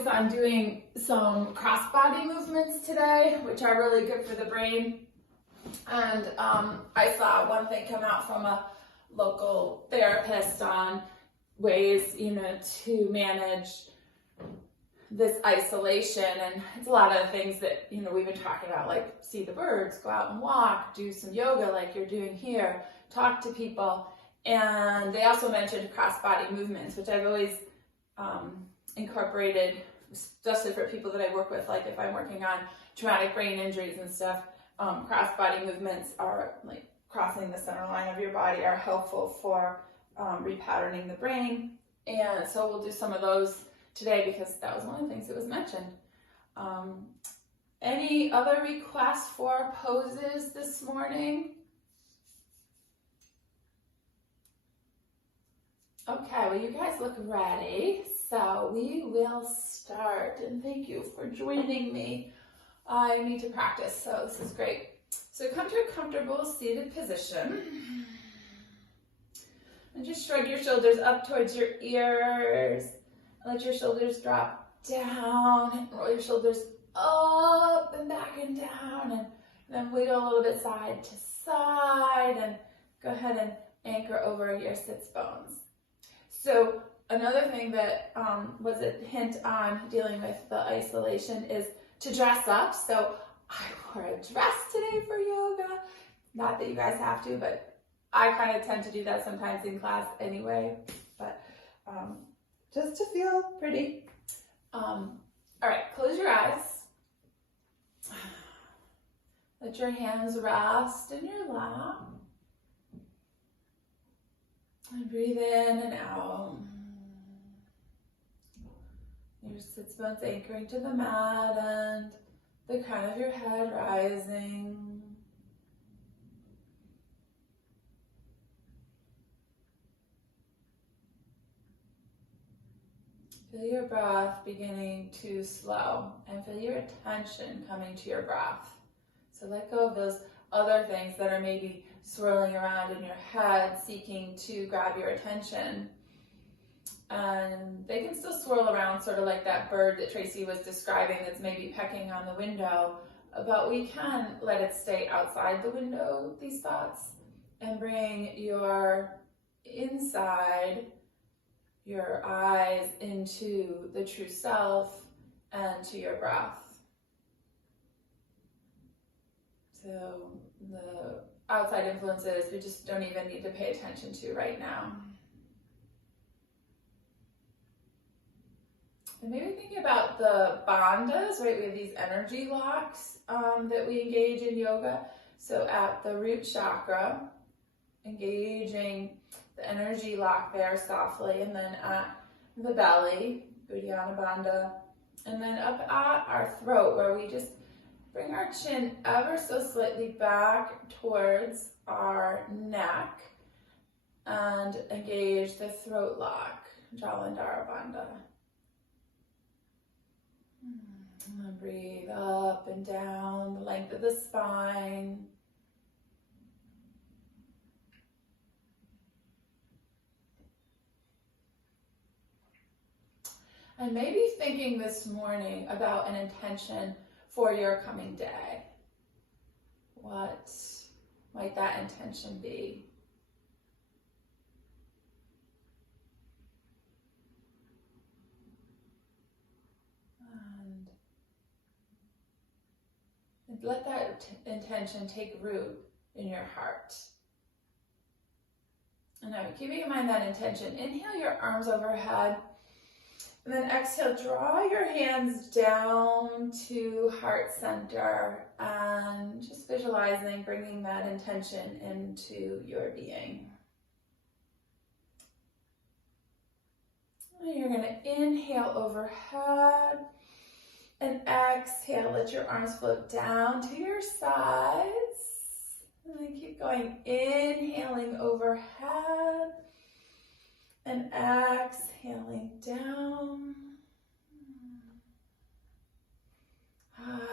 focus on doing some cross-body movements today, which are really good for the brain. And I saw one thing come out from a local therapist on ways, to manage this isolation. And it's a lot of things that, we've been talking about, like see the birds, go out and walk, do some yoga like you're doing here, talk to people. And they also mentioned cross-body movements, which I've always incorporated, especially for people that I work with, like if I'm working on traumatic brain injuries and stuff. Cross-body movements are like crossing the center line of your body, are helpful for repatterning the brain. And so we'll do some of those today because that was one of the things that was mentioned. Any other requests for poses this morning? Okay, well, you guys look ready, so we will start. And thank you for joining me. I need to practice, so this is great. So come to a comfortable seated position. And just shrug your shoulders up towards your ears. Let your shoulders drop down. And roll your shoulders up and back and down. And then wiggle a little bit side to side. And go ahead and anchor over your sits bones. So another thing that was a hint on dealing with the isolation is to dress up. So I wore a dress today for yoga. Not that you guys have to, but I kind of tend to do that sometimes in class anyway. But just to feel pretty. All right, close your eyes. Let your hands rest in your lap. And breathe in and out. Your sits bones anchoring to the mat and the crown of your head rising. Feel your breath beginning to slow and feel your attention coming to your breath. So let go of those other things that are maybe swirling around in your head, seeking to grab your attention. And they can still swirl around, sort of like that bird that Tracy was describing that's maybe pecking on the window, but we can let it stay outside the window, these thoughts, and bring your inside, your eyes into the true self and to your breath. So the outside influences we just don't even need to pay attention to right now. And maybe thinking about the bandhas, right? We have these energy locks that we engage in yoga. So at the root chakra, engaging the energy lock there softly, and then at the belly, Uddiyana Bandha, and then up at our throat where we just bring our chin ever so slightly back towards our neck and engage the throat lock, Jalandhara Bandha. And breathe up and down the length of the spine. And maybe thinking this morning about an intention for your coming day. What might that intention be? And let that intention take root in your heart. And now keeping in mind that intention, inhale your arms overhead. And then exhale, draw your hands down to heart center and just visualizing bringing that intention into your being. And you're going to inhale overhead and exhale, let your arms float down to your sides. And then keep going, inhaling overhead and exhaling down.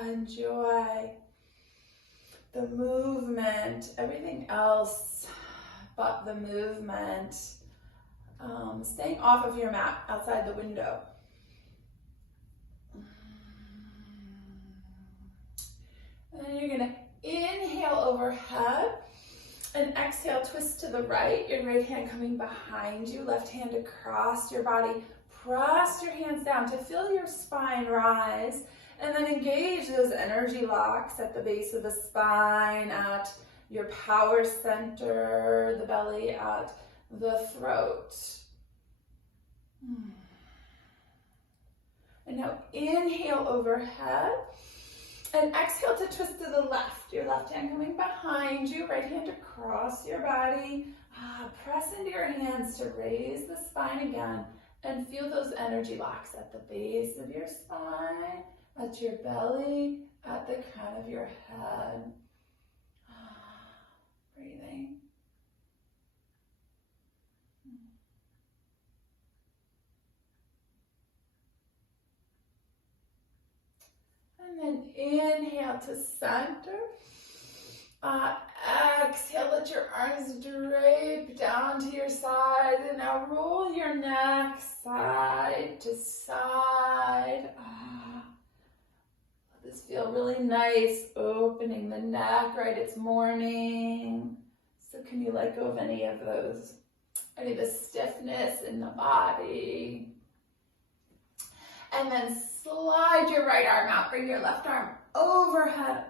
Enjoy the movement, everything else but the movement. Staying off of your mat outside the window. to the right, your right hand coming behind you, left hand across your body. Press your hands down to feel your spine rise, and then engage those energy locks at the base of the spine, at your power center, the belly, at the throat. And now inhale overhead, and exhale to twist to the left. Your left hand coming behind you, right hand across your body. Press into your hands to raise the spine again, and feel those energy locks at the base of your spine, at your belly, at the crown of your head. Breathing. And then inhale to center. Exhale, let your arms drape down to your sides, and now roll your neck side to side. Let this feel really nice, opening the neck, right? It's morning. So can you let go of any of the stiffness in the body? And then slide your right arm out, bring your left arm overhead,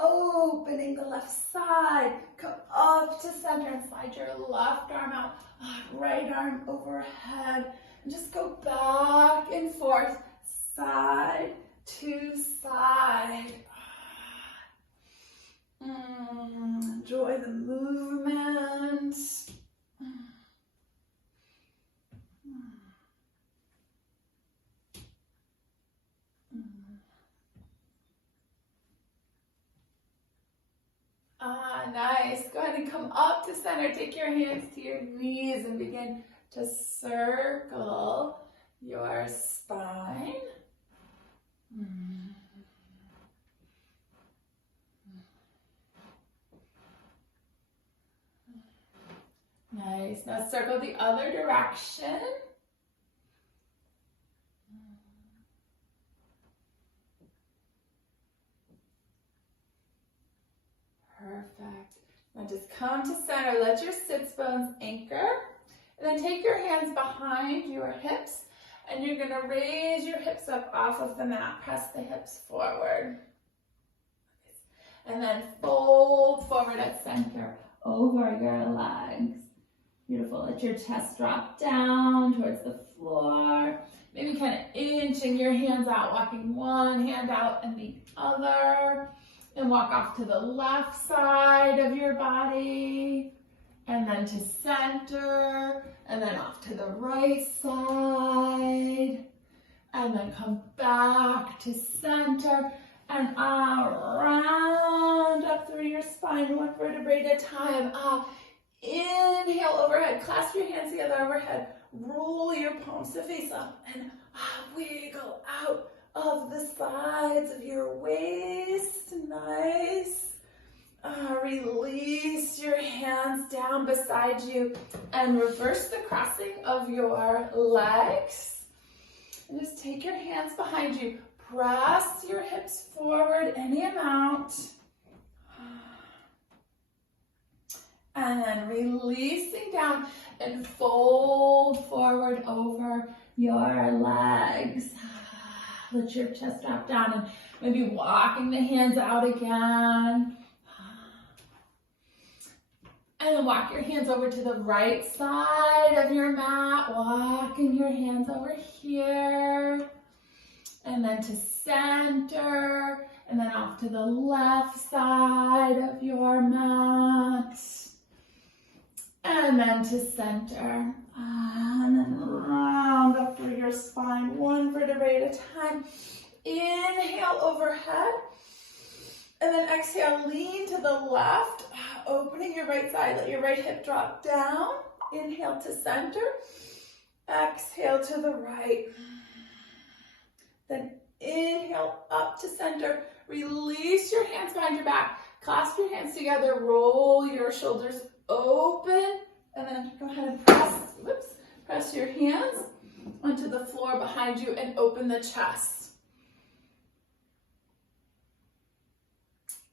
opening the left side. Come up to center and slide your left arm out, right arm overhead. And just go back and forth, side to side. Enjoy the movement. Nice. Go ahead and come up to center. Take your hands to your knees and begin to circle your spine. Nice. Now circle the other direction. Perfect. Now just come to center. Let your sits bones anchor. And then take your hands behind your hips, and you're going to raise your hips up off of the mat. Press the hips forward. And then fold forward at center over your legs. Beautiful. Let your chest drop down towards the floor. Maybe kind of inching your hands out, walking one hand out and the other. And walk off to the left side of your body, and then to center, and then off to the right side, and then come back to center, and round up through your spine, one vertebrae at a time. Inhale overhead, clasp your hands together overhead, roll your palms to face up, and wiggle out of the sides of your waist. Nice. Release your hands down beside you and reverse the crossing of your legs. And just take your hands behind you. Press your hips forward any amount. And then releasing down and fold forward over your legs. Let your chest drop down and maybe walking the hands out again. And then walk your hands over to the right side of your mat. Walking your hands over here. And then to center. And then off to the left side of your mat. And then to center. And then round up through your spine, one vertebrae at a time. Inhale overhead. And then exhale, lean to the left, opening your right side. Let your right hip drop down. Inhale to center. Exhale to the right. Then inhale up to center. Release your hands behind your back. Clasp your hands together. Roll your shoulders open. And then go ahead and press your hands onto the floor behind you and open the chest.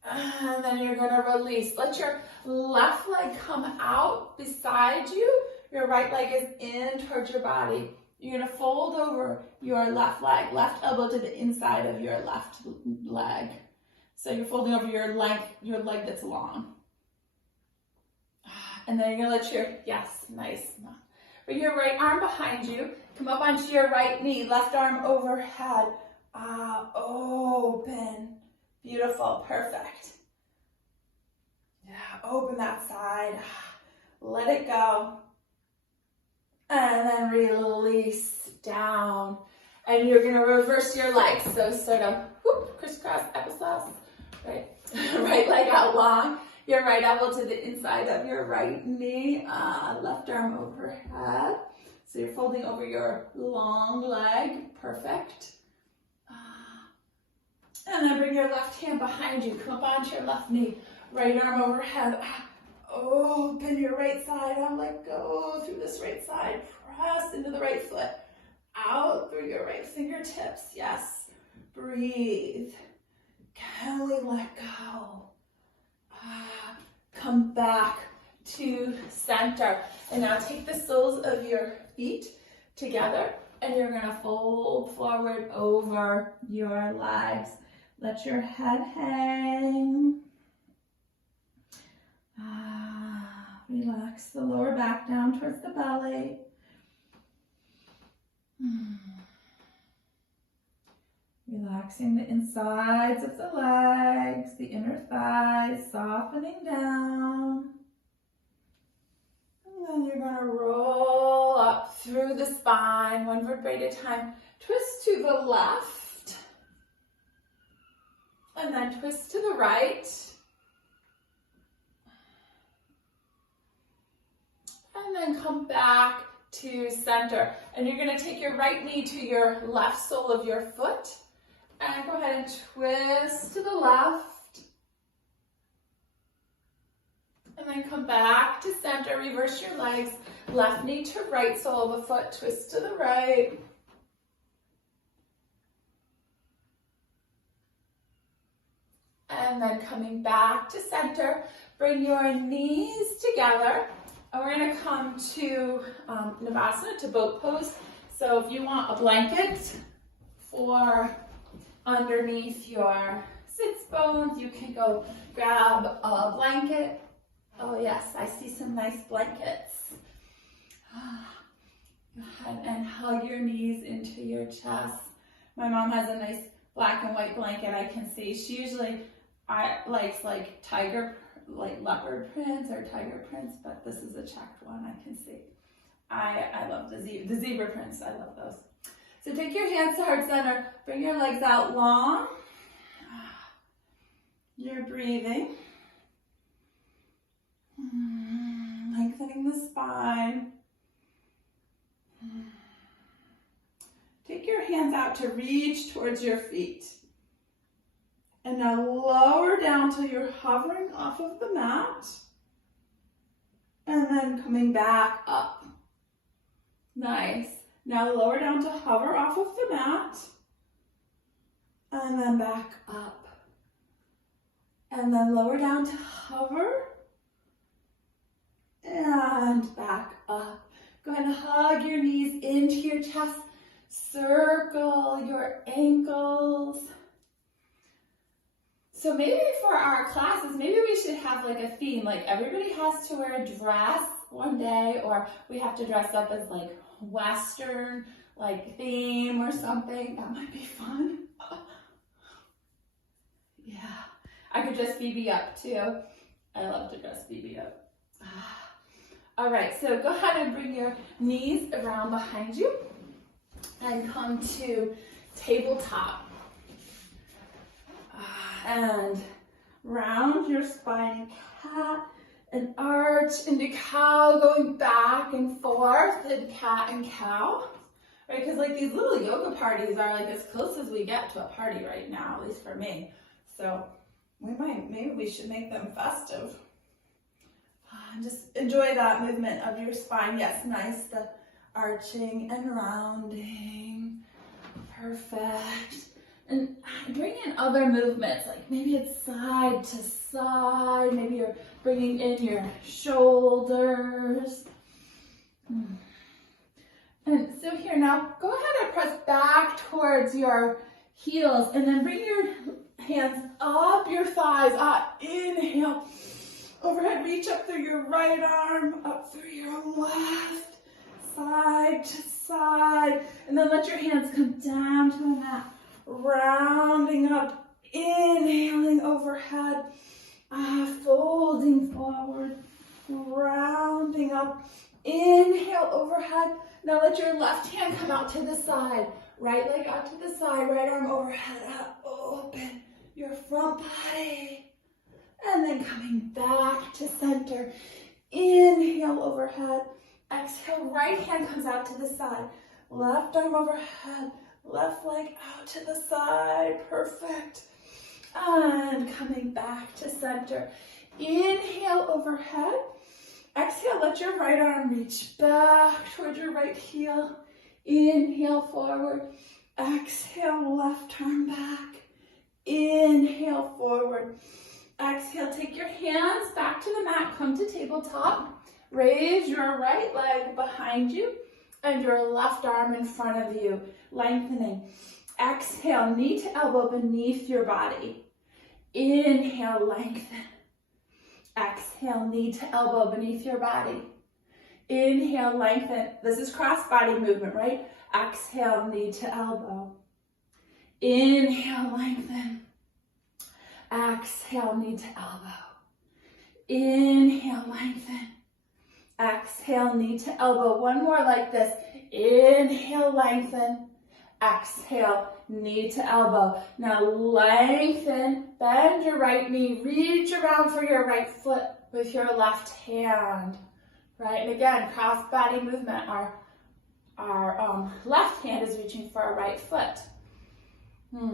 And then you're gonna release. Let your left leg come out beside you. Your right leg is in towards your body. You're gonna fold over your left leg, left elbow to the inside of your left leg. So you're folding over your leg that's long. And then you're gonna let your, yes, nice. Bring your right arm behind you. Come up onto your right knee, left arm overhead. Open. Beautiful, perfect. Yeah, open that side. Let it go. And then release down. And you're gonna reverse your legs. So sort of whoop, crisscross applesauce. Right, right leg out long. Your right elbow to the inside of your right knee. Left arm overhead. So you're folding over your long leg. Perfect. And then bring your left hand behind you. Come up onto your left knee. Right arm overhead. Open your right side. Let go through this right side. Press into the right foot. Out through your right fingertips. Yes. Breathe. Can we let go? Come back to center. And now take the soles of your feet together. And you're going to fold forward over your legs. Let your head hang. Relax the lower back down towards the belly. Relaxing the insides of the legs, the inner thighs, softening down. And then you're going to roll up through the spine, one vertebrae at a time. Twist to the left. And then twist to the right. And then come back to center. And you're going to take your right knee to your left sole of your foot. And go ahead and twist to the left. And then come back to center. Reverse your legs. Left knee to right sole of the foot. Twist to the right. And then coming back to center. Bring your knees together. And we're going to come to Navasana, to boat pose. So if you want a blanket for underneath your sits bones, you can go grab a blanket. Oh yes, I see some nice blankets. Go ahead and hug your knees into your chest. My mom has a nice black and white blanket I can see. She usually likes like leopard prints or tiger prints, but this is a checked one I can see. I love the zebra prints. I love those. So take your hands to heart center. Bring your legs out long. You're breathing. Lengthening the spine. Take your hands out to reach towards your feet. And now lower down till you're hovering off of the mat. And then coming back up. Nice. Now lower down to hover off of the mat. And then back up. And then lower down to hover. And back up. Go ahead and hug your knees into your chest. Circle your ankles. So maybe for our classes, maybe we should have like a theme, like everybody has to wear a dress one day, or we have to dress up as like Western like theme or something. That might be fun. Yeah, I could dress BB up too. I love to dress BB up. All right, so go ahead and bring your knees around behind you and come to tabletop. And round your spine, cat and arch into cow, going back and forth in cat and cow. Right, because like these little yoga parties are like as close as we get to a party right now, at least for me. So maybe we should make them festive. Just enjoy that movement of your spine. Yes, nice, the arching and rounding. Perfect. And bring in other movements, like maybe it's side to side, maybe you're bringing in your shoulders. And so here, now go ahead and press back towards your heels and then bring your hands up your thighs. Inhale, overhead, reach up through your right arm, up through your left, side to side, and then let your hands come down to the mat, rounding up, inhaling overhead, folding forward, rounding up, inhale overhead. Now let your left hand come out to the side, right leg out to the side, right arm overhead, open your front body, and then coming back to center, inhale overhead, exhale, right hand comes out to the side, left arm overhead, left leg out to the side, perfect. And coming back to center. Inhale overhead. Exhale, let your right arm reach back towards your right heel. Inhale forward. Exhale, left arm back. Inhale forward. Exhale, take your hands back to the mat. Come to tabletop. Raise your right leg behind you and your left arm in front of you, lengthening. Exhale, knee to elbow beneath your body. Inhale, lengthen. Exhale, knee to elbow beneath your body. Inhale, lengthen. This is cross body movement, right? Exhale, knee to elbow. Inhale, lengthen. Exhale, knee to elbow. Inhale, lengthen. Exhale, knee to elbow. One more like this. Inhale, lengthen. Exhale, knee to elbow. Now lengthen, bend your right knee, reach around for your right foot with your left hand. Right, and again, cross body movement. Our left hand is reaching for our right foot. Breathe.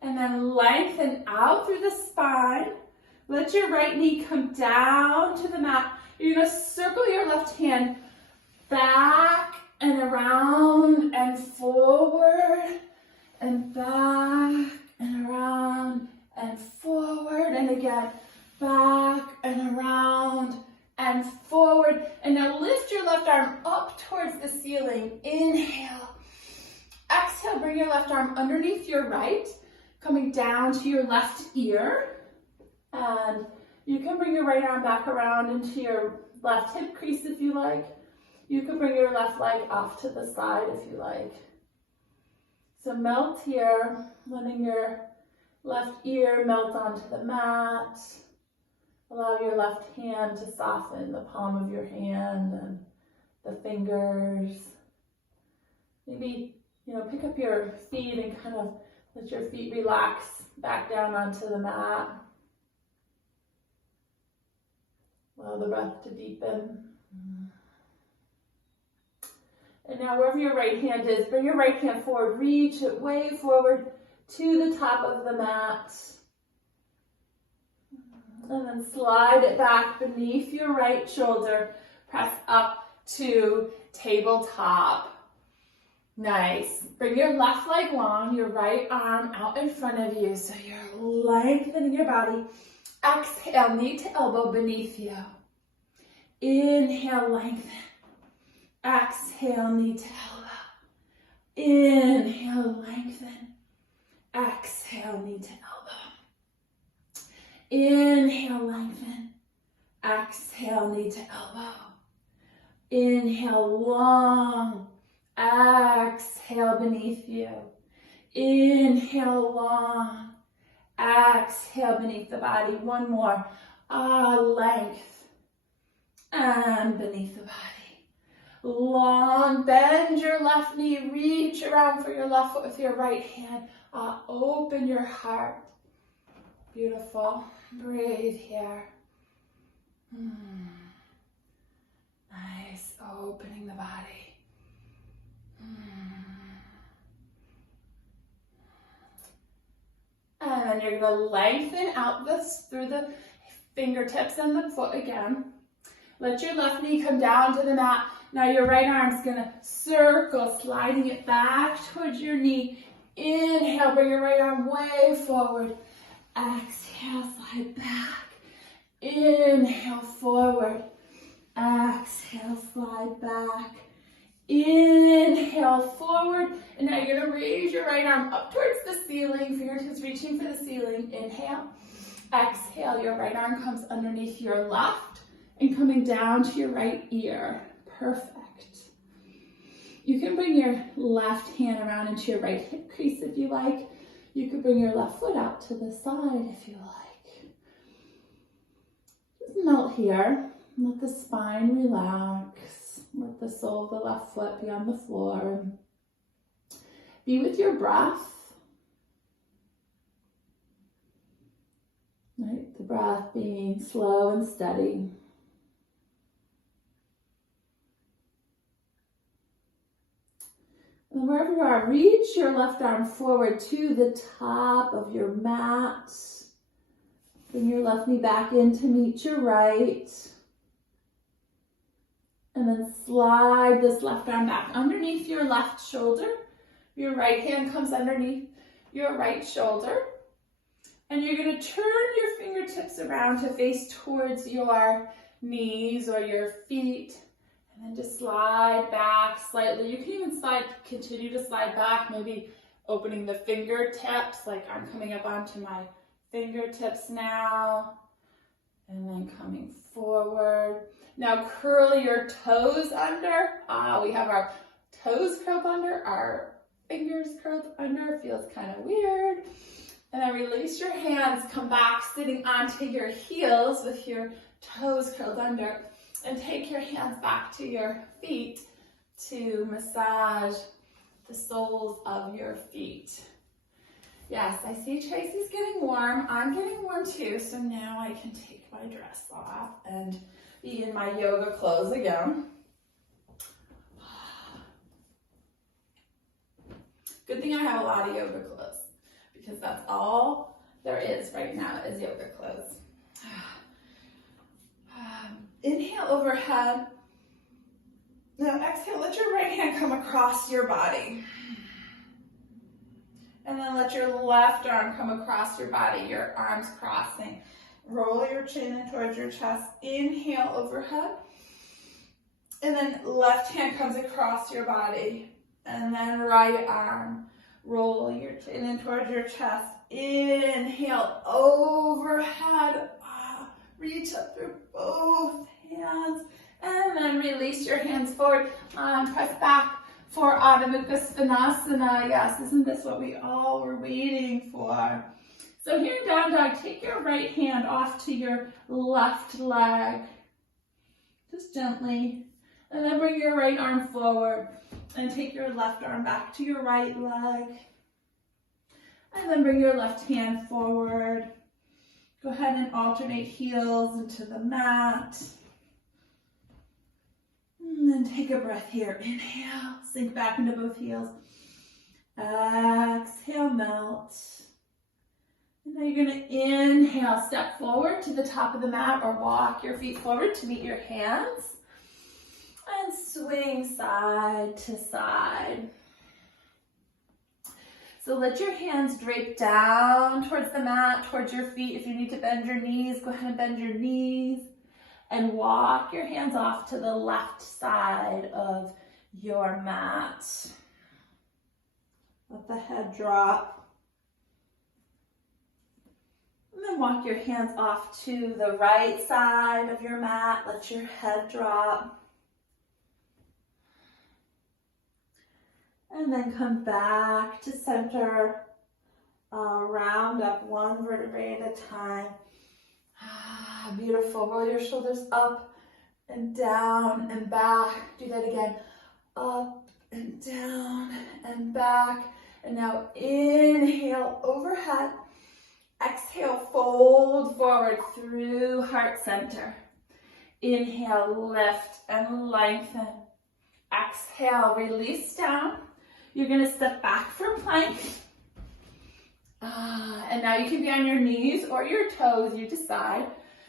And then lengthen out through the spine. Let your right knee come down to the mat. You're going to circle your left hand back and around and forward and back and around and forward. And again, back and around and forward. And now lift your left arm up towards the ceiling. Inhale. Exhale, bring your left arm underneath your right, coming down to your left ear. And you can bring your right arm back around into your left hip crease if you like. You can bring your left leg off to the side if you like. So melt here, letting your left ear melt onto the mat. Allow your left hand to soften the palm of your hand and the fingers. Maybe, pick up your feet and kind of let your feet relax back down onto the mat. Allow the breath to deepen. And now wherever your right hand is, bring your right hand forward, reach it way forward to the top of the mat. And then slide it back beneath your right shoulder. Press up to tabletop. Nice. Bring your left leg long, your right arm out in front of you so you're lengthening your body. Exhale, knee to elbow beneath you. Inhale, lengthen. Exhale, knee to elbow. Inhale, lengthen. Exhale, knee to elbow. Inhale, lengthen. Exhale, knee to elbow. Inhale, long. Exhale, beneath you. Inhale, long. Exhale, beneath the body. One more. Length. And beneath the body. Long. Bend your left knee. Reach around for your left foot with your right hand. Open your heart. Beautiful. Breathe here. Nice. Opening the body. And then you're going to lengthen out through the fingertips and the foot again. Let your left knee come down to the mat. Now your right arm's gonna circle, sliding it back towards your knee. Inhale, bring your right arm way forward. Exhale, slide back. Inhale, forward. Exhale, slide back. Inhale, forward. And now you're gonna raise your right arm up towards the ceiling, fingertips reaching for the ceiling. Inhale. Exhale, your right arm comes underneath your left and coming down to your right ear. Perfect. You can bring your left hand around into your right hip crease if you like. You could bring your left foot out to the side if you like. Just melt here. Let the spine relax. Let the sole of the left foot be on the floor. Be with your breath. Right? The breath being slow and steady. And wherever you are, reach your left arm forward to the top of your mat. Bring your left knee back in to meet your right. And then slide this left arm back underneath your left shoulder. Your right hand comes underneath your right shoulder. And you're going to turn your fingertips around to face towards your knees or your feet. And then just slide back slightly. You can even continue to slide back, maybe opening the fingertips, like I'm coming up onto my fingertips now. And then coming forward. Now curl your toes under. We have our toes curled under, our fingers curled under. Feels kind of weird. And then release your hands, come back sitting onto your heels with your toes curled under. And take your hands back to your feet to massage the soles of your feet. Yes, I see Tracy's getting warm. I'm getting warm too, so now I can take my dress off and be in my yoga clothes again. Good thing I have a lot of yoga clothes, because that's all there is right now is yoga clothes. Inhale overhead. Now exhale, let your right hand come across your body. And then let your left arm come across your body, your arms crossing. Roll your chin in towards your chest. Inhale overhead. And then left hand comes across your body. And then right arm. Roll your chin in towards your chest. Inhale overhead. Reach up through both hands. And then release your hands forward. Press back for Adho Mukha Svanasana. Yes, isn't this what we all were waiting for? So here in down dog, take your right hand off to your left leg. Just gently. And then bring your right arm forward. And take your left arm back to your right leg. And then bring your left hand forward. Go ahead and alternate heels into the mat. And then take a breath here. Inhale, sink back into both heels. Exhale, melt. And now you're going to inhale, step forward to the top of the mat or walk your feet forward to meet your hands. And swing side to side. So let your hands drape down towards the mat, towards your feet. If you need to bend your knees, go ahead and bend your knees. And walk your hands off to the left side of your mat. Let the head drop. And then walk your hands off to the right side of your mat. Let your head drop. And then come back to center. Round up one vertebrae at a time. Beautiful. Roll your shoulders up and down and back. Do that again. Up and down and back. And now inhale overhead. Exhale, fold forward through heart center. Inhale, lift and lengthen. Exhale, release down. You're going to step back for plank. And now you can be on your knees or your toes, you decide.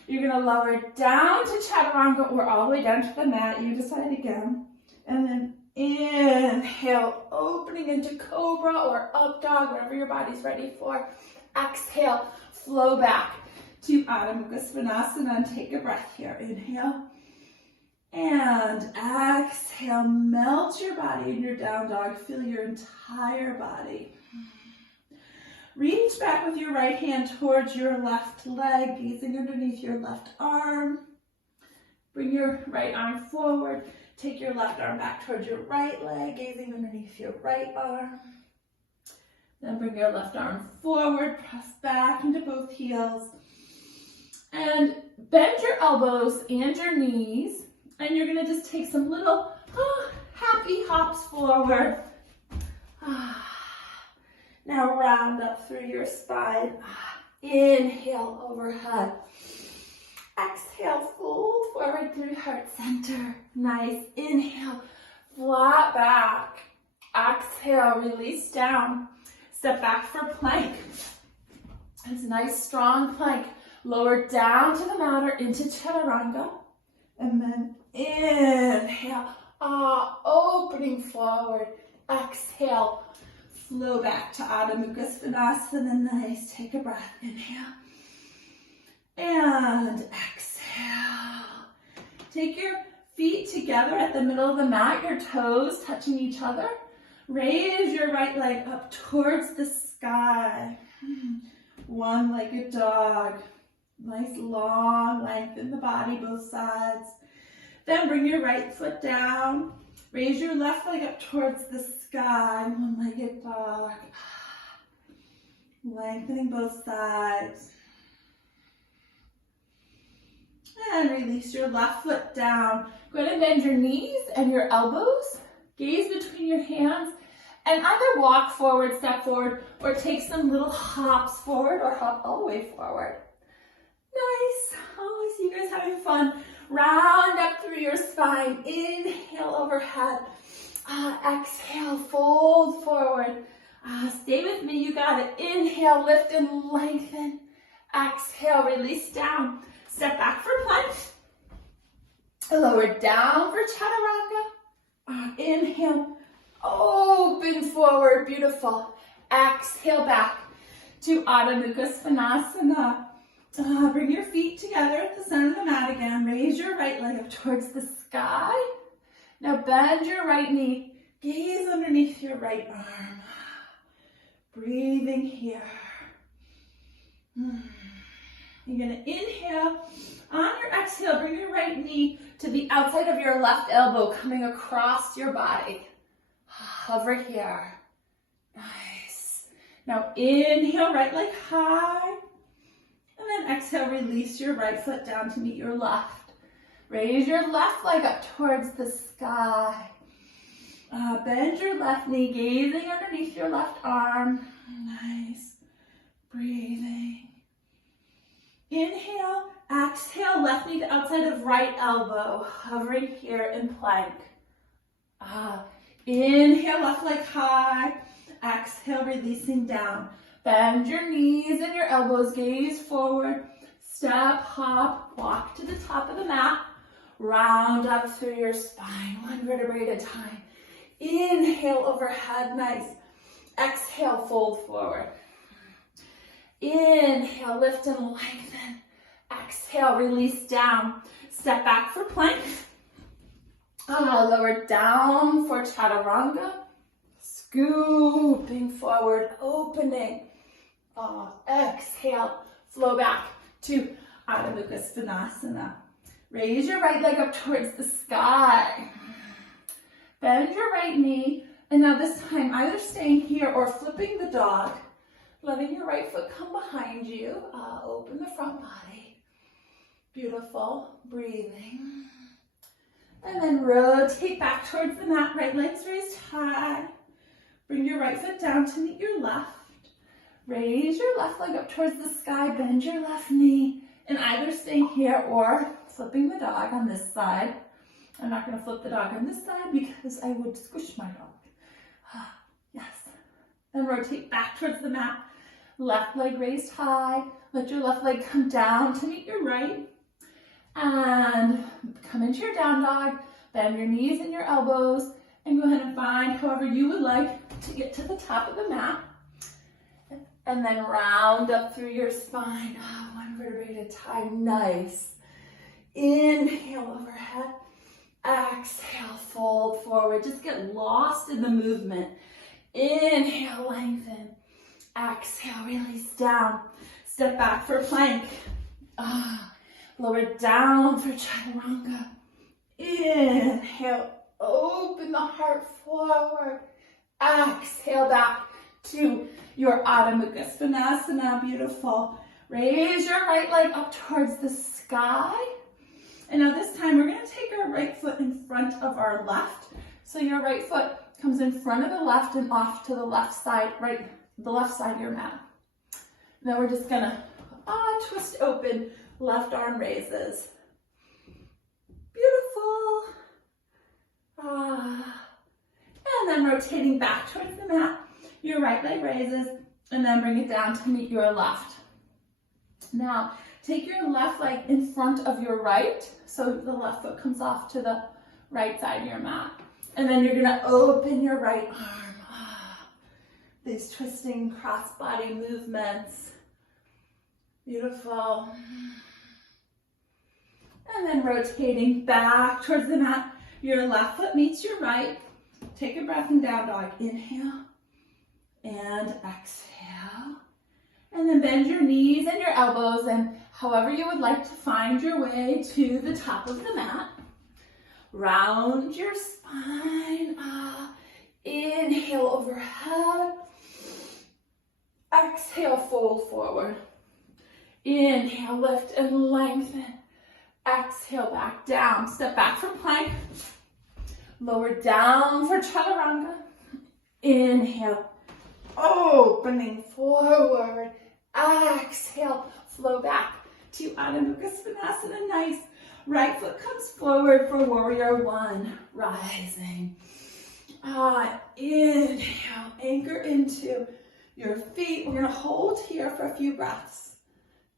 You're gonna lower down to chaturanga or all the way down to the mat. You decide again. And then inhale, opening into cobra or up dog, whatever your body's ready for. Exhale, flow back to Adho Mukha Svanasana and take a breath here. Inhale. And exhale, melt your body in your down dog. Feel your entire body. Reach back with your right hand towards your left leg, gazing underneath your left arm. Bring your right arm forward. Take your left arm back towards your right leg, gazing underneath your right arm. Then bring your left arm forward, press back into both heels. And bend your elbows and your knees. And you're gonna just take some little happy hops forward. Now round up through your spine. Inhale overhead. Exhale, fold forward through heart center. Nice. Inhale, flat back. Exhale, release down. Step back for plank. It's a nice strong plank. Lower down to the mat or into chaturanga. And then inhale, opening forward. Exhale, flow back to Adho Mukha Svanasana. Nice. Take a breath. Inhale. And exhale. Take your feet together at the middle of the mat, your toes touching each other. Raise your right leg up towards the sky. One-legged dog. Nice long length in the body, both sides. Then bring your right foot down. Raise your left leg up towards the sky. One-legged dog. Lengthening both sides. And release your left foot down. Go ahead and bend your knees and your elbows. Gaze between your hands and either walk forward, step forward, or take some little hops forward or hop all the way forward. Nice. Oh, I see you guys having fun. Round up through your spine. Inhale overhead. Exhale, fold forward. Stay with me. You got it. Inhale, lift and lengthen. Exhale, release down. Step back for plank. Lower down for chaturanga. Inhale, open forward. Beautiful. Exhale back to Adho Mukha Svanasana. Bring your feet together at the center of the mat again. Raise your right leg up towards the sky. Now bend your right knee. Gaze underneath your right arm. Breathing here. You're going to inhale. On your exhale, bring your right knee to the outside of your left elbow, coming across your body. Hover here. Nice. Now inhale, right leg high. And then exhale, release your right foot down to meet your left. Raise your left leg up towards the sky. Bend your left knee, gazing underneath your left arm. Nice. Breathing. Inhale, exhale, left knee to outside of right elbow. Hovering here in plank. Inhale, left leg high. Exhale, releasing down. Bend your knees and your elbows, gaze forward. Step, hop, walk to the top of the mat. Round up through your spine, one vertebrae at a time. Inhale, overhead, nice. Exhale, fold forward. Inhale, lift and lengthen. Exhale, release down. Step back for plank. Lower down for chaturanga. Scooping forward, opening. Exhale, flow back to Adho Mukha Svanasana. Raise your right leg up towards the sky. Bend your right knee, and now this time either staying here or flipping the dog. Letting your right foot come behind you. Open the front body. Beautiful. Breathing. And then rotate back towards the mat. Right leg's raised high. Bring your right foot down to meet your left. Raise your left leg up towards the sky. Bend your left knee. And either staying here or flipping the dog on this side. I'm not going to flip the dog on this side because I would squish my dog. Yes. Then rotate back towards the mat. Left leg raised high. Let your left leg come down to meet your right. And come into your down dog, bend your knees and your elbows, and go ahead and find however you would like to get to the top of the mat. And then round up through your spine, one vertebrae at a time, nice. Inhale overhead, exhale, fold forward. Just get lost in the movement. Inhale, lengthen. Exhale, release down. Step back for plank. Lower down for chaturanga. Inhale, open the heart forward. Exhale back to your Adho Mukha Svanasana. Beautiful. Raise your right leg up towards the sky. And now this time we're going to take our right foot in front of our left. So your right foot comes in front of the left and off to the left side, the left side of your mat. Now we're just going to twist open, left arm raises. Beautiful. And then rotating back towards the mat, your right leg raises, and then bring it down to meet your left. Now, take your left leg in front of your right, so the left foot comes off to the right side of your mat. And then you're gonna open your right arm. These twisting cross-body movements. Beautiful. And then rotating back towards the mat. Your left foot meets your right. Take a breath in down dog. Inhale and exhale. And then bend your knees and your elbows, and however you would like to find your way to the top of the mat. Round your spine. Inhale overhead. Exhale, fold forward. Inhale, lift and lengthen. Exhale, back down. Step back for plank. Lower down for chaturanga. Inhale, opening forward. Exhale, flow back to Adho Mukha Svanasana. Nice. Right foot comes forward for warrior one. Rising. Inhale, anchor into your feet. We're going to hold here for a few breaths.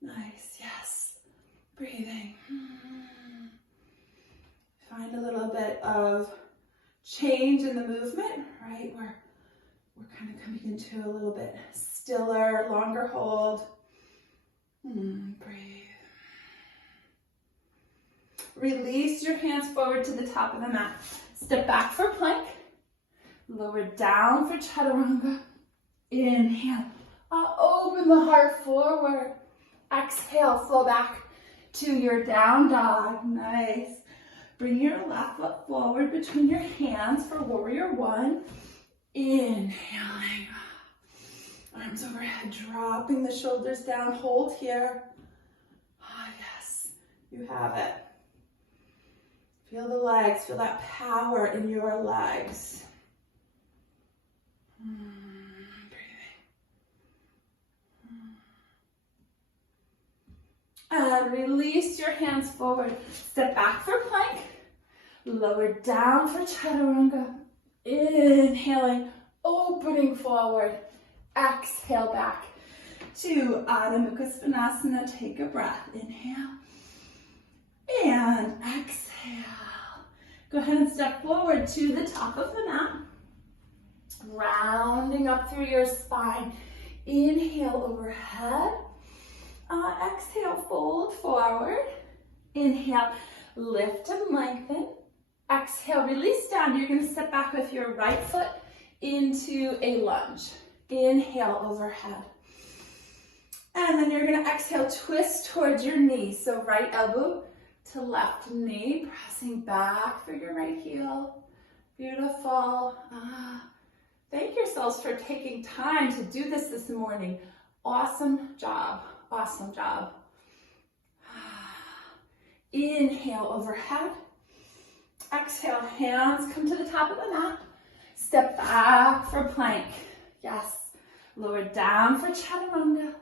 Nice, yes. Breathing. Find a little bit of change in the movement, right? We're kind of coming into a little bit stiller, longer hold. Breathe. Release your hands forward to the top of the mat. Step back for plank. Lower down for chaturanga. Inhale. Open the heart forward. Exhale, flow back to your down dog. Nice. Bring your left foot forward between your hands for warrior one. Inhaling. Arms overhead, dropping the shoulders down. Hold here. Yes, you have it. Feel the legs, feel that power in your legs. And release your hands forward. Step back for plank. Lower down for chaturanga. Inhaling, opening forward. Exhale back to Adho Mukha Svanasana. Take a breath. Inhale and exhale. Go ahead and step forward to the top of the mat. Rounding up through your spine. Inhale overhead. Exhale, fold forward. Inhale, lift and lengthen. Exhale, release down. You're going to step back with your right foot into a lunge. Inhale overhead. And then you're going to exhale, twist towards your knee. So right elbow to left knee, pressing back for your right heel. Beautiful. Thank yourselves for taking time to do this morning. Awesome job. Awesome job. Inhale overhead. Exhale, hands come to the top of the mat. Step back for plank. Yes. Lower down for chaturanga.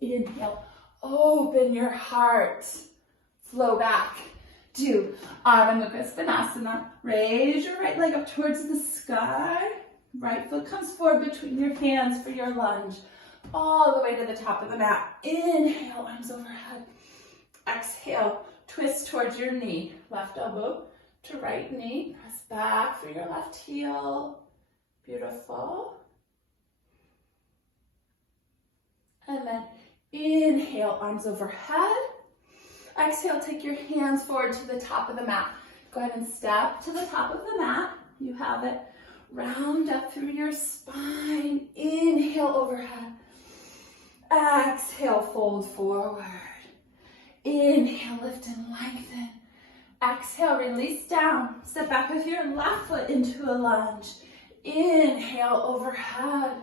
Inhale, open your heart. Flow back to Adho Mukha Svanasana. Raise your right leg up towards the sky. Right foot comes forward between your hands for your lunge. All the way to the top of the mat. Inhale, arms overhead. Exhale, twist towards your knee. Left elbow to right knee. Press back through your left heel. Beautiful. And then inhale, arms overhead. Exhale, take your hands forward to the top of the mat. Go ahead and step to the top of the mat. You have it. Round up through your spine. Inhale, overhead. Exhale, fold forward. Inhale, lift and lengthen. Exhale, release down. Step back with your left foot into a lunge. Inhale, overhead.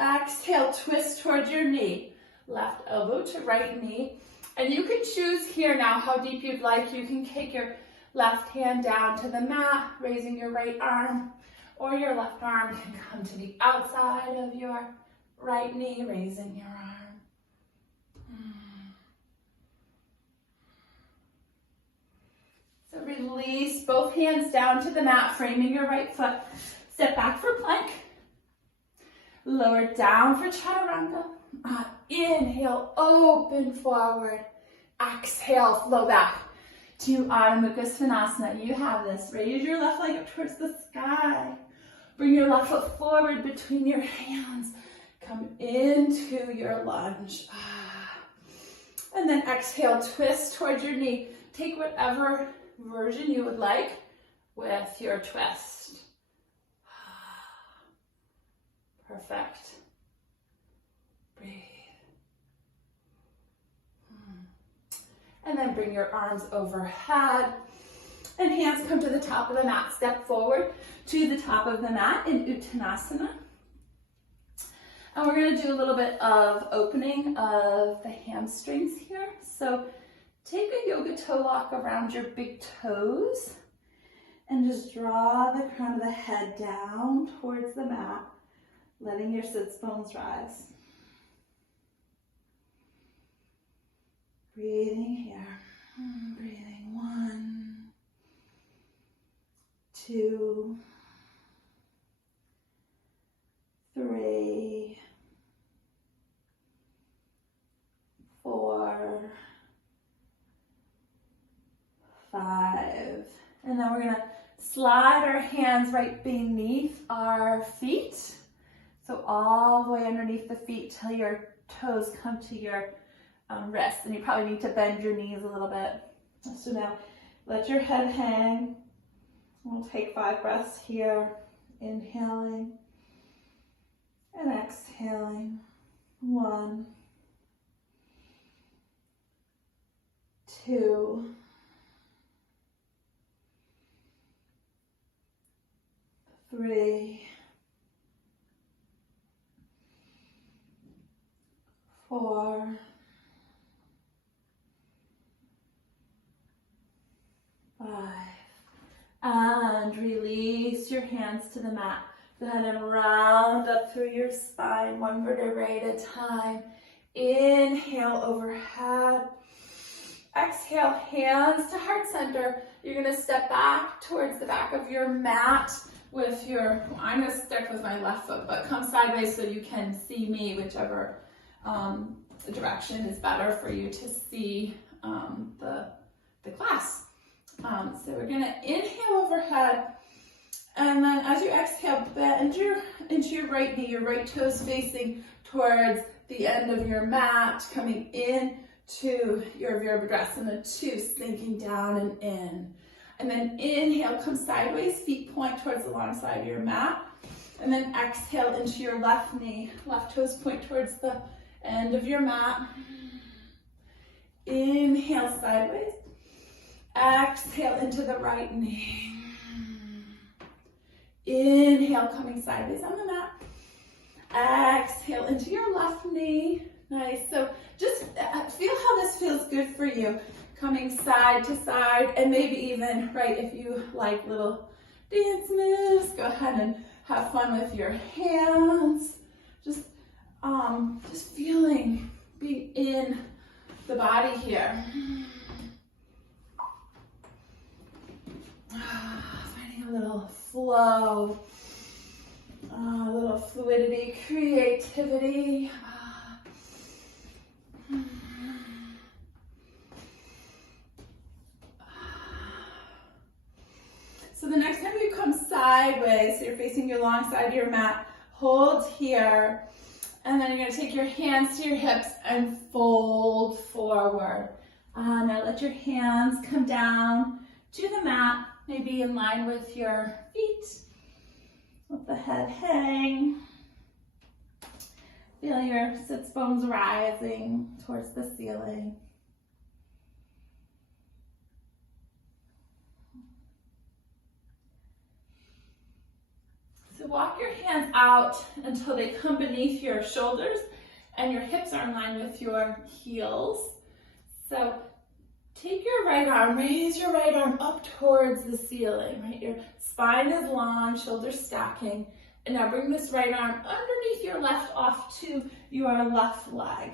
Exhale, twist towards your knee. Left elbow to right knee. And you can choose here now how deep you'd like. You can take your left hand down to the mat, raising your right arm, or your left arm can come to the outside of your right knee, raising your arm. So release both hands down to the mat, framing your right foot. Step back for plank. Lower down for chaturanga. Inhale, open forward. Exhale, flow back to Adho Mukha Svanasana. You have this. Raise your left leg up towards the sky. Bring your left foot forward between your hands. Come into your lunge. And then exhale, twist towards your knee. Take whatever version you would like with your twist. Perfect. Breathe. And then bring your arms overhead and hands come to the top of the mat. Step forward to the top of the mat in Uttanasana. And we're going to do a little bit of opening of the hamstrings here. So take a yoga toe lock around your big toes and just draw the crown of the head down towards the mat, letting your sits bones rise. Breathing here. Breathing 1, 2, 3, 4, 5. And then we're going to slide our hands right beneath our feet. So all the way underneath the feet till your toes come to your wrists. And you probably need to bend your knees a little bit. So now let your head hang. We'll take 5 breaths here. Inhaling and exhaling. 1, 2, 3, 4, 5. And release your hands to the mat. Go ahead and round up through your spine, 1 vertebrae at a time. Inhale, overhead. Exhale, hands to heart center. You're going to step back towards the back of your mat with your, I'm going to stick with my left foot, but come sideways so you can see me, whichever direction is better for you to see the class. So we're going to inhale overhead, and then as you exhale, bend into your right knee, your right toes facing towards the end of your mat, coming in to your Virabhadrasana 2, sinking down and in. And then inhale, come sideways, feet point towards the long side of your mat. And then exhale into your left knee, left toes point towards the end of your mat. Inhale, sideways. Exhale into the right knee. Inhale, coming sideways on the mat. Exhale into your left knee. Nice. So just feel how this feels good for you. Coming side to side, and maybe even, right, if you like little dance moves, go ahead and have fun with your hands. Just feeling, being in the body here. Finding a little flow, a little fluidity, creativity. So the next time you come sideways, so you're facing your long side of your mat, hold here, and then you're gonna take your hands to your hips and fold forward. Now let your hands come down to the mat, maybe in line with your feet. Let the head hang. Feel your sits bones rising towards the ceiling. So walk your hands out until they come beneath your shoulders and your hips are in line with your heels. So take your right arm, raise your right arm up towards the ceiling, right? Your spine is long, shoulders stacking. And now bring this right arm underneath your left off to your left leg.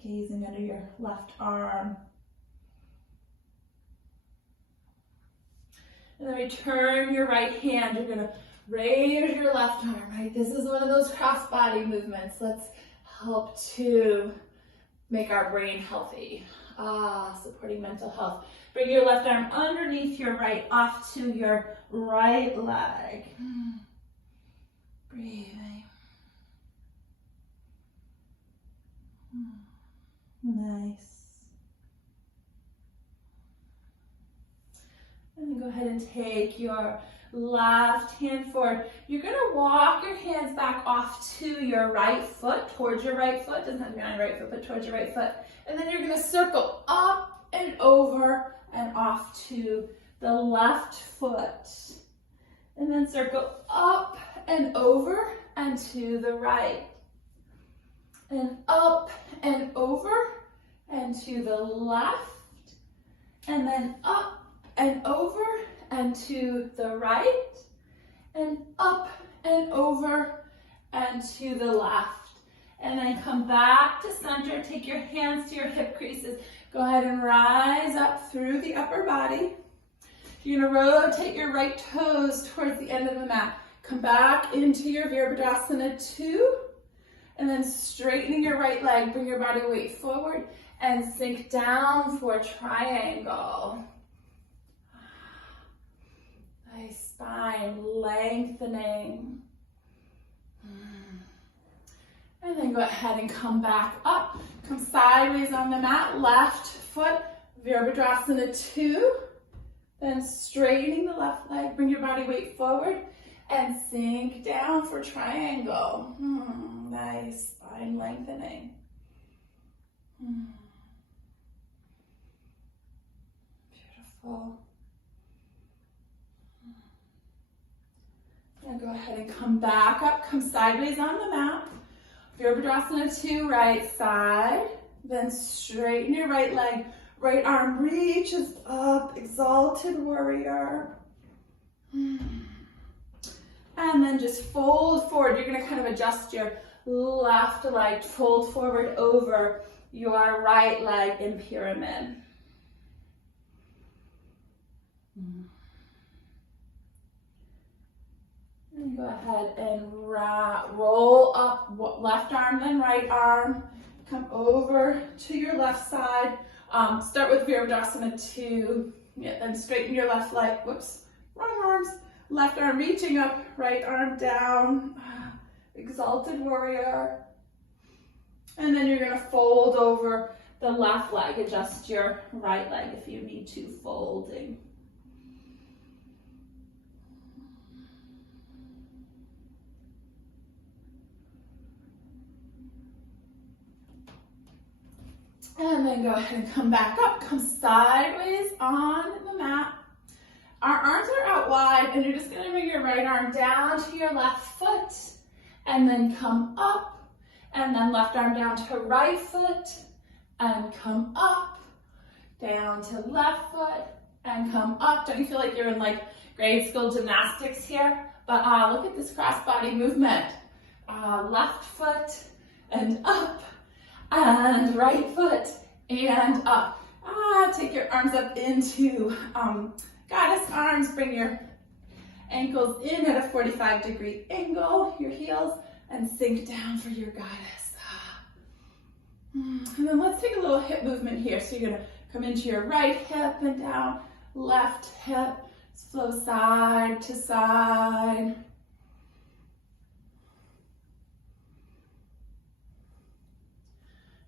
Gazing under your left arm. And then return your right hand. You're gonna raise your left arm, right? This is one of those cross-body movements. Let's help to make our brain healthy. Supporting mental health. Bring your left arm underneath your right, off to your right leg. Breathing. Nice. And then go ahead and take your left hand forward. You're going to walk your hands back off to your right foot, towards your right foot. Doesn't have to be on your right foot, but towards your right foot. And then you're going to circle up and over and off to the left foot. And then circle up and over and to the right. And up and over and to the left. And then up and over and to the right. And up and over and to the left. And then come back to center. Take your hands to your hip creases. Go ahead and rise up through the upper body. You're gonna rotate your right toes towards the end of the mat. Come back into your Virabhadrasana 2. And then straightening your right leg, bring your body weight forward and sink down for triangle. Nice spine lengthening. And then go ahead and come back up. Come sideways on the mat, left foot, Virabhadrasana 2. Then straightening the left leg, bring your body weight forward and sink down for triangle. Nice spine lengthening. Beautiful. Now go ahead and come back up, come sideways on the mat. Virabhadrasana 2, right side. Then straighten your right leg. Right arm reaches up, exalted warrior. And then just fold forward. You're gonna kind of adjust your left leg, fold forward over your right leg in pyramid. And go ahead and roll up, left arm, then right arm. Come over to your left side. Start with Virabhadrasana 2. Yeah, then straighten your left leg. Whoops, wrong arms. Left arm reaching up, right arm down. Exalted warrior. And then you're going to fold over the left leg. Adjust your right leg if you need to, folding. And then go ahead and come back up. Come sideways on the mat. Our arms are out wide, and you're just going to bring your right arm down to your left foot, and then come up, and then left arm down to right foot, and come up, down to left foot, and come up. Don't you feel like you're in like grade school gymnastics here? But look at this cross-body movement. Left foot, and up, and right foot, and up. Take your arms up into goddess arms. Bring your ankles in at a 45-degree angle, your heels, and sink down for your goddess. And then let's take a little hip movement here. So you're gonna Come into your right hip and down, left hip, flow side to side.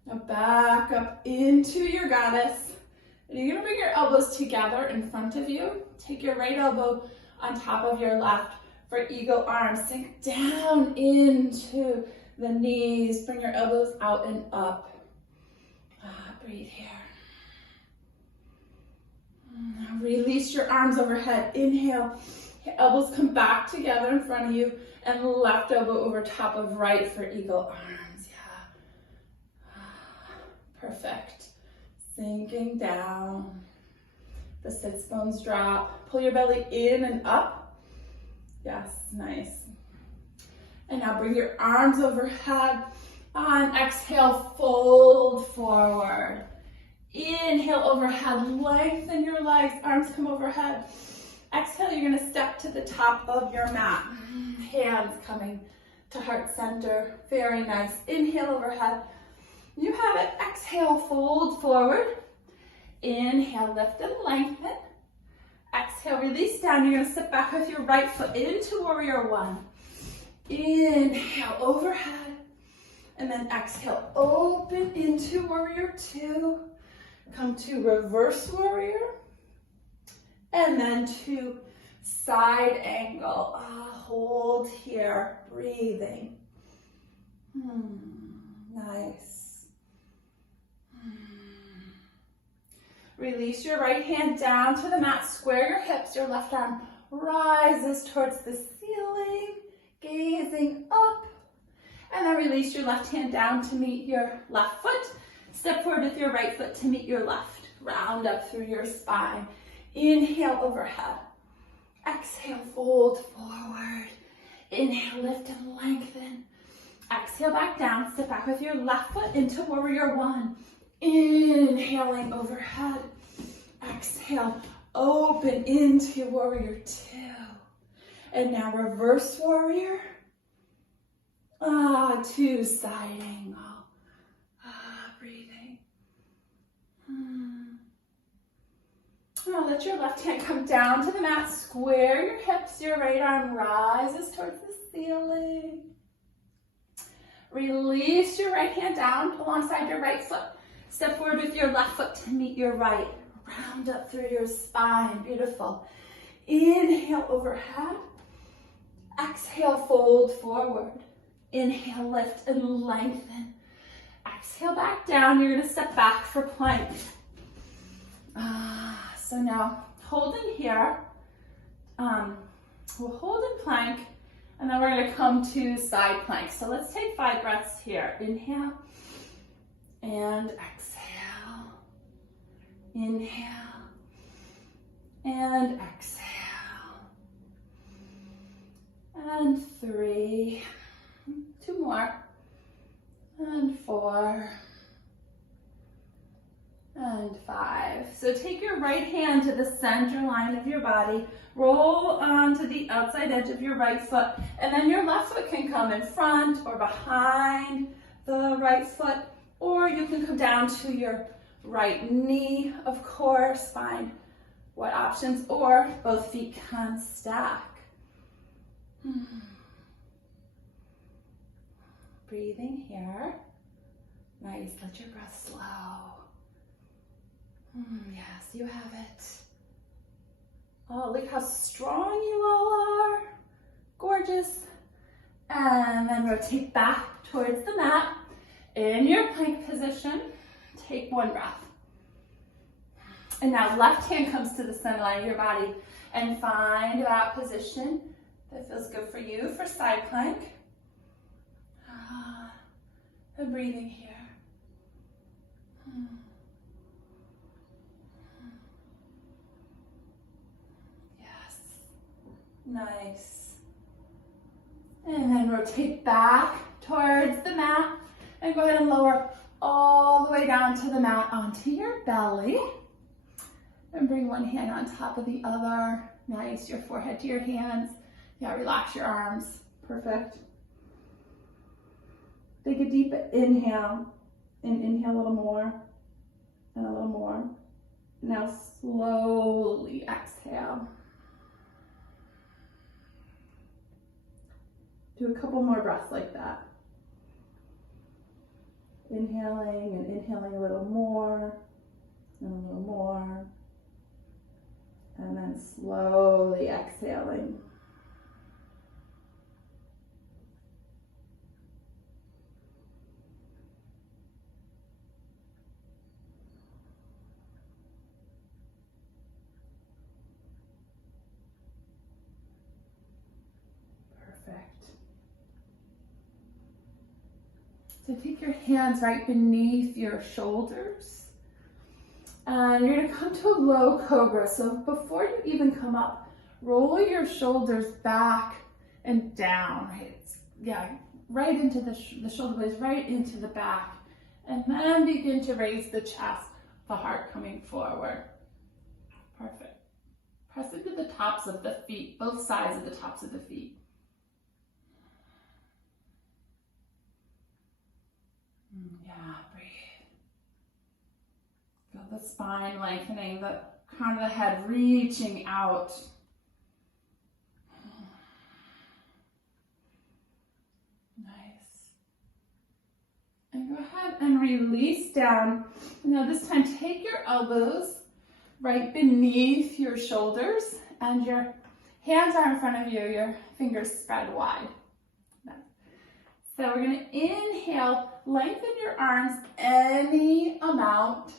Now back up into your goddess. And you're gonna bring your elbows together in front of you. Take your right elbow on top of your left for eagle arms. Sink down into the knees. Bring your elbows out and up. Breathe here. Now release your arms overhead. Inhale. Your elbows come back together in front of you and left elbow over top of right for eagle arms. Yeah. Perfect. Sinking down. The sits bones drop. Pull your belly in and up. Yes, nice. And now bring your arms overhead. On exhale, fold forward. Inhale overhead, lengthen your legs, arms come overhead. Exhale, you're gonna step to the top of your mat. Hands coming to heart center, very nice. Inhale overhead, you have it. Exhale, fold forward. Inhale, lift and lengthen. Exhale, release down. You're gonna step back with your right foot into warrior one. Inhale, overhead. And then exhale, open into warrior two. Come to reverse warrior. And then to side angle. Hold here, breathing. Nice. Release your right hand down to the mat. Square your hips. Your left arm rises towards the ceiling, gazing up. And then release your left hand down to meet your left foot. Step forward with your right foot to meet your left. Round up through your spine. Inhale overhead. Exhale, fold forward. Inhale, lift and lengthen. Exhale, back down. Step back with your left foot into warrior one. Inhaling overhead. Exhale, open into warrior two. And now reverse warrior. To side angle. Breathing. Now let your left hand come down to the mat. Square your hips. Your right arm rises towards the ceiling. Release your right hand down alongside your right foot. Step forward with your left foot to meet your right. Round up through your spine. Beautiful. Inhale overhead. Exhale, fold forward. Inhale, lift and lengthen. Exhale, back down. You're going to step back for plank. So now, holding here. We'll hold in plank, and then we're going to come to side plank. So let's take 5 breaths here. Inhale and exhale. Inhale and exhale. And 3. 2 more. And 4. And 5. So take your right hand to the center line of your body. Roll onto the outside edge of your right foot. And then your left foot can come in front or behind the right foot. Or you can come down to your right knee, of course. Find what options. Or both feet can stack. Breathing here. Nice. Let your breath slow. Yes, you have it. Oh, look how strong you all are. Gorgeous. And then rotate back towards the mat. In your plank position, take 1 breath. And now left hand comes to the center line of your body and find that position that feels good for you for side plank. And breathing here. Yes. Nice. And then rotate back towards the mat and go ahead and lower all the way down to the mat onto your belly. And bring one hand on top of the other. Nice. Your forehead to your hands. Yeah, relax your arms. Perfect. Take a deep inhale, and inhale a little more, and a little more, Now slowly exhale. Do a couple more breaths like that. Inhaling and inhaling a little more and a little more. And then slowly exhaling. Perfect. So take your hands right beneath your shoulders. And you're gonna come to a low cobra. So before you even come up, roll your shoulders back and down, right? Right into the shoulder blades, right into the back. And then begin to raise the chest, the heart coming forward. Perfect. Press into the tops of the feet, both sides of the tops of the feet. Yeah, breathe. Feel the spine lengthening, the crown of the head reaching out. Nice. And go ahead and release down. Now this time take your elbows right beneath your shoulders and your hands are in front of you, your fingers spread wide. So we're going to inhale, lengthen your arms any amount.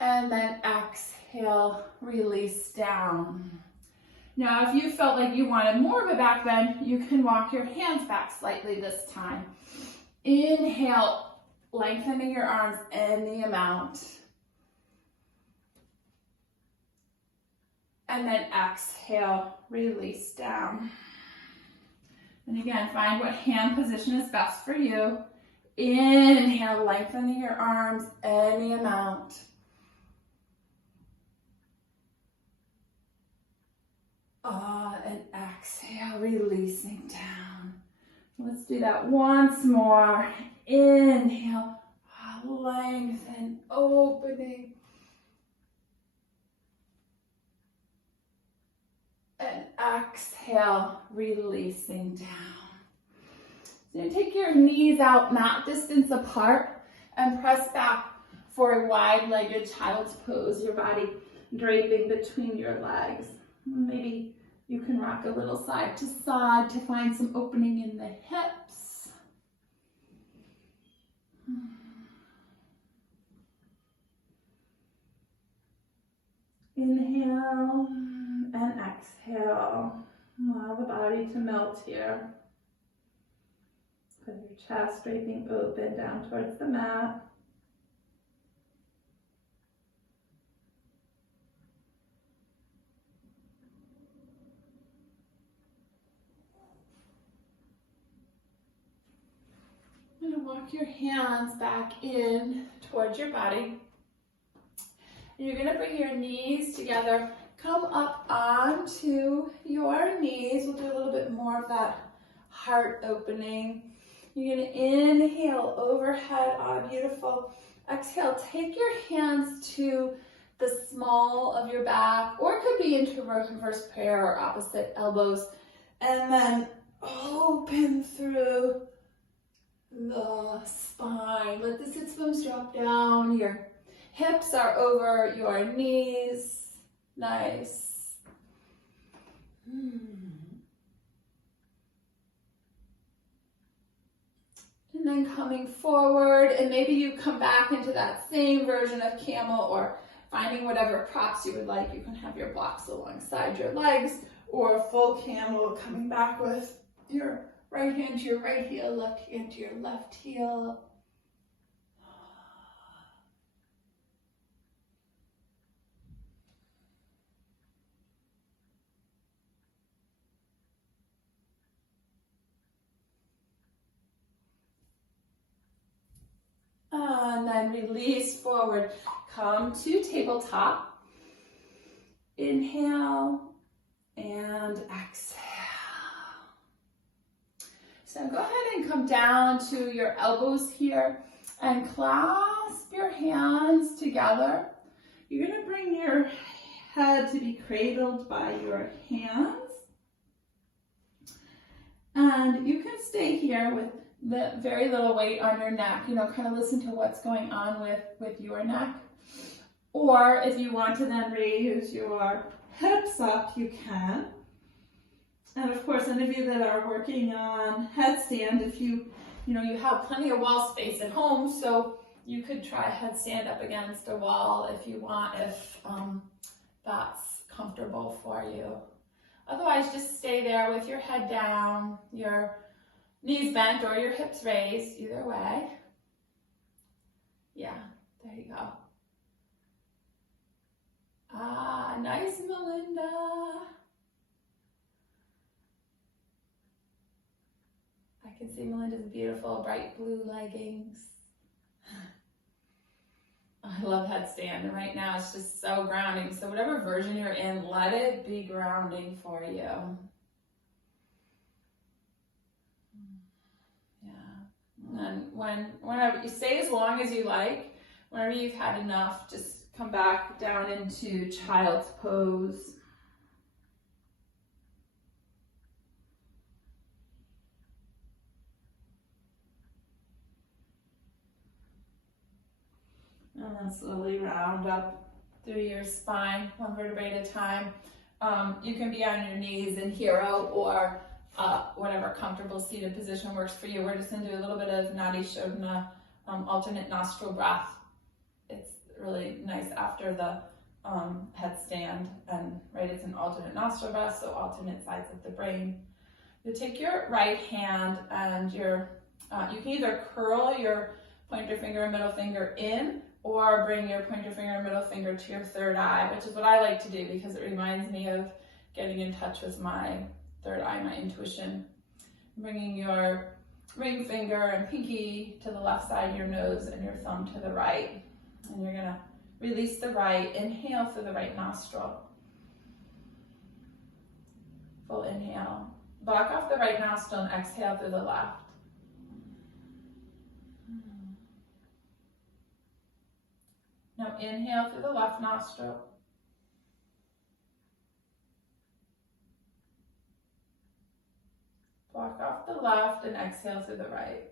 And then exhale, release down. Now, if you felt like you wanted more of a back bend, you can walk your hands back slightly this time. Inhale, lengthening your arms any amount. And then exhale, release down. And again, find what hand position is best for you. Inhale, lengthening your arms any amount. And exhale, releasing down. Let's do that once more. Inhale, lengthen, opening. And exhale, releasing down. So take your knees out, mat distance apart, and press back for a wide-legged child's pose. Your body draping between your legs. Maybe you can rock a little side to side to find some opening in the hips. Inhale and exhale. Allow the body to melt here. Put your chest draping open down towards the mat. I'm going to walk your hands back in towards your body. And you're going to bring your knees together. Come up onto your knees. We'll do a little bit more of that heart opening. You're going to inhale overhead. Beautiful. Exhale, take your hands to the small of your back, or it could be into reverse prayer or opposite elbows. And then open through the spine. Let the sits bones drop down. Your hips are over your knees. Nice. And then coming forward, and maybe you come back into that same version of camel, or finding whatever props you would like. You can have your blocks alongside your legs, or a full camel, coming back with your right hand to your right heel, left hand to your left heel. And then release forward. Come to tabletop. Inhale and exhale. So go ahead and come down to your elbows here. And clasp your hands together. You're going to bring your head to be cradled by your hands. And you can stay here with the very little weight on your neck, you know, kind of listen to what's going on with your neck. Or if you want to then raise your hips up, you can. And of course, any of you that are working on headstand, if you have plenty of wall space at home, so you could try headstand up against a wall if you want, if that's comfortable for you. Otherwise, just stay there with your head down, your knees bent or your hips raised, either way. Yeah, there you go. Ah, nice, Melinda. I can see Melinda's beautiful bright blue leggings. I love headstand, and right now it's just so grounding. So whatever version you're in, let it be grounding for you. Yeah. And whenever you stay as long as you like, whenever you've had enough, just come back down into child's pose. And then slowly round up through your spine, one vertebrae at a time. You can be on your knees in hero or whatever comfortable seated position works for you. We're just going to do a little bit of Nadi Shodhana, alternate nostril breath. It's really nice after the headstand, and right, it's an alternate nostril breath, so alternate sides of the brain. You take your right hand and you can either curl your pointer finger and middle finger in, or bring your pointer finger and middle finger to your third eye, which is what I like to do because it reminds me of getting in touch with my third eye, my intuition. Bringing your ring finger and pinky to the left side of your nose and your thumb to the right. And you're gonna release the right, inhale through the right nostril. Full inhale. Block off the right nostril and exhale through the left. Now inhale through the left nostril. Block off the left and exhale through the right.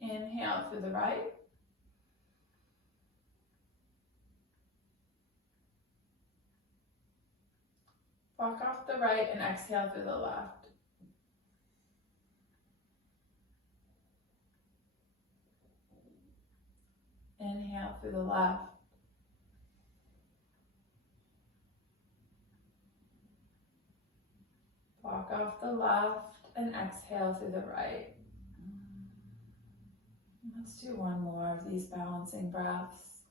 Inhale through the right. Block off the right and exhale through the left. Inhale through the left. Block off the left and exhale through the right. Let's do one more of these balancing breaths.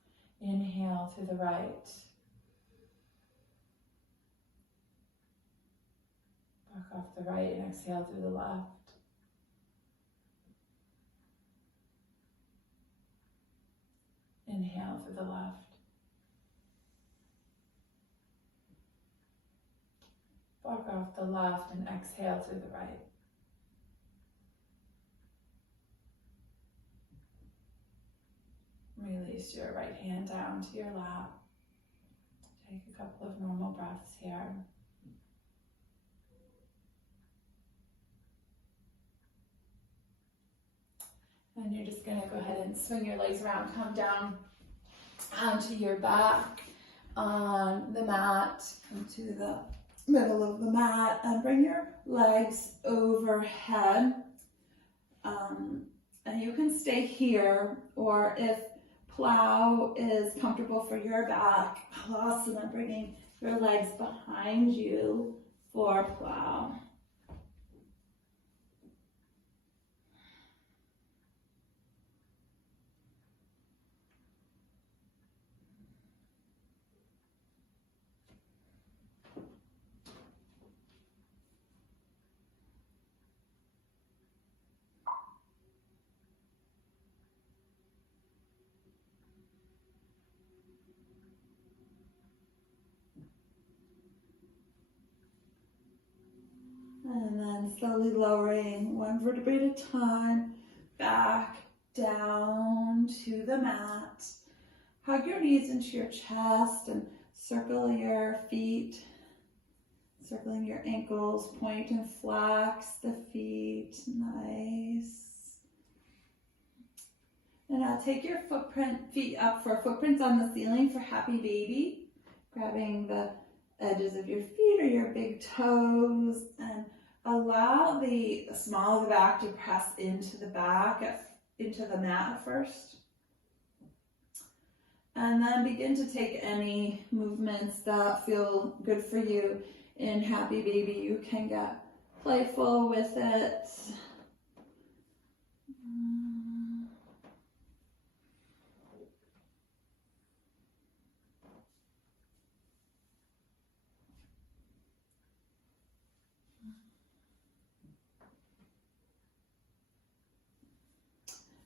Inhale through the right. Block off the right and exhale through the left. Inhale through the left. Block off the left and exhale through the right. Release your right hand down to your lap. Take a couple of normal breaths here. And you're just going to go ahead and swing your legs around, come down onto your back on the mat, into the middle of the mat, and bring your legs overhead. And you can stay here, or if plow is comfortable for your back, Halasana, bringing your legs behind you for plow. slowly lowering one vertebrae at a time, back down to the mat. Hug your knees into your chest and circle your feet, circling your ankles, point and flex the feet, nice. And now take your feet up for footprints on the ceiling for happy baby, grabbing the edges of your feet or your big toes, and allow the small of the back to press into the into the mat first. And then begin to take any movements that feel good for you. In happy baby, you can get playful with it.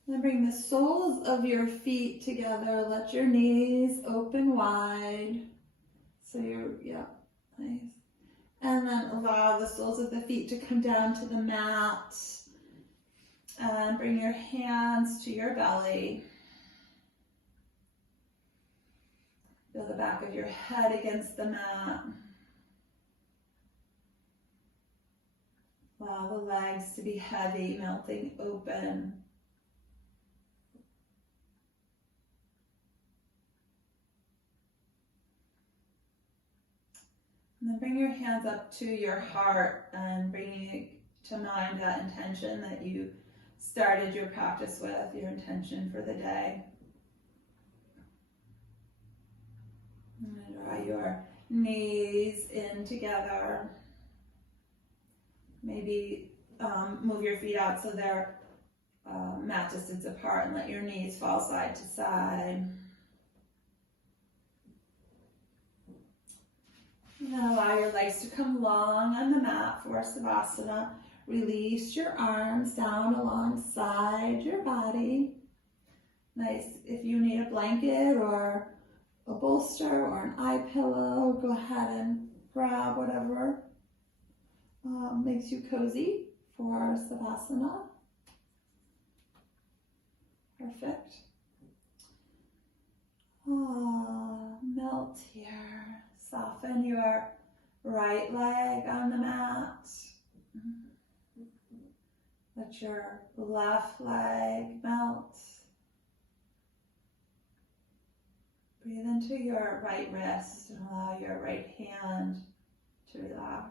Then bring the soles of your feet together. Let your knees open wide. So yeah, nice. And then allow the soles of the feet to come down to the mat. And bring your hands to your belly. Feel the back of your head against the mat. Allow the legs to be heavy, melting open. And then bring your hands up to your heart and bringing to mind that intention that you started your practice with, your intention for the day. And draw your knees in together. Maybe move your feet out so they're mat distance apart and let your knees fall side to side. And then allow your legs to come long on the mat for Savasana. Release your arms down alongside your body. Nice. If you need a blanket or a bolster or an eye pillow, go ahead and grab whatever makes you cozy for Savasana. Perfect. Melt here. Soften your right leg on the mat. Let your left leg melt. Breathe into your right wrist and allow your right hand to relax.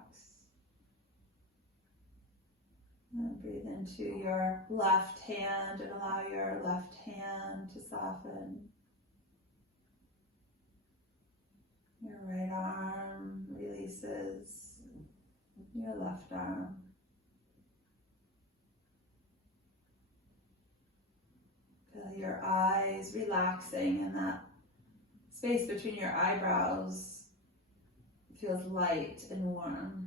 And breathe into your left hand and allow your left hand to soften. Your right arm releases your left arm. Feel your eyes relaxing, and that space between your eyebrows feels light and warm.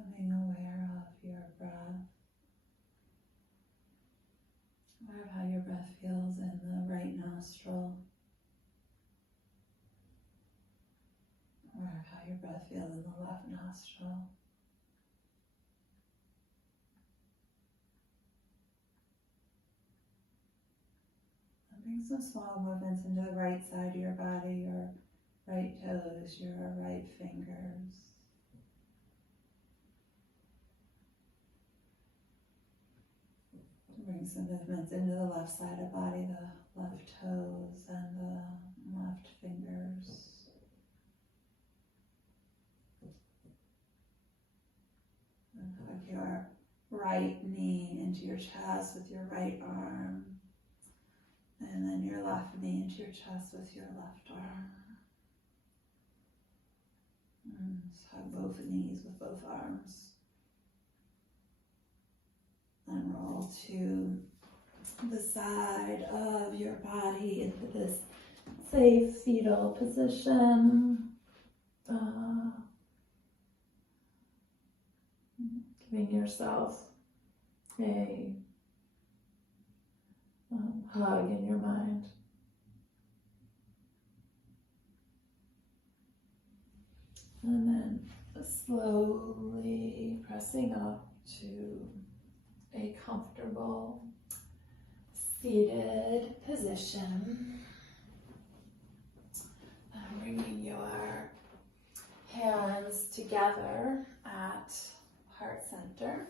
Becoming aware of your breath. Aware of how your breath feels in the right nostril. Aware of how your breath feels in the left nostril. And bring some small movements into the right side of your body, your right toes, your right fingers. Bring some movements into the left side of the body, the left toes and the left fingers. And hug your right knee into your chest with your right arm. And then your left knee into your chest with your left arm. And just hug both knees with both arms. And roll to the side of your body into this safe fetal position. Giving yourself a hug in your mind. And then slowly pressing up to a comfortable seated position. Bringing your hands together at heart center.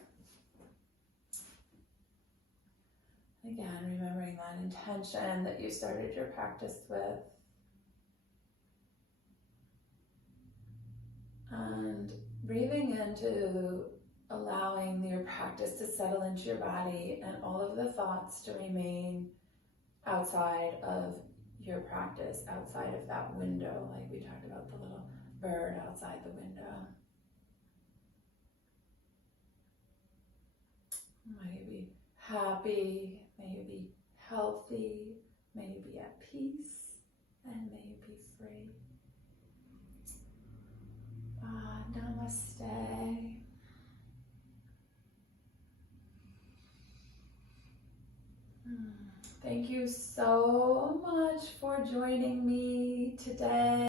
Again, remembering that intention that you started your practice with. And breathing into allowing your practice to settle into your body and all of the thoughts to remain outside of your practice, outside of that window, like we talked about the little bird outside the window. May you be happy, may you be healthy, may you be at peace, and may you be free. Namaste. Thank you so much for joining me today.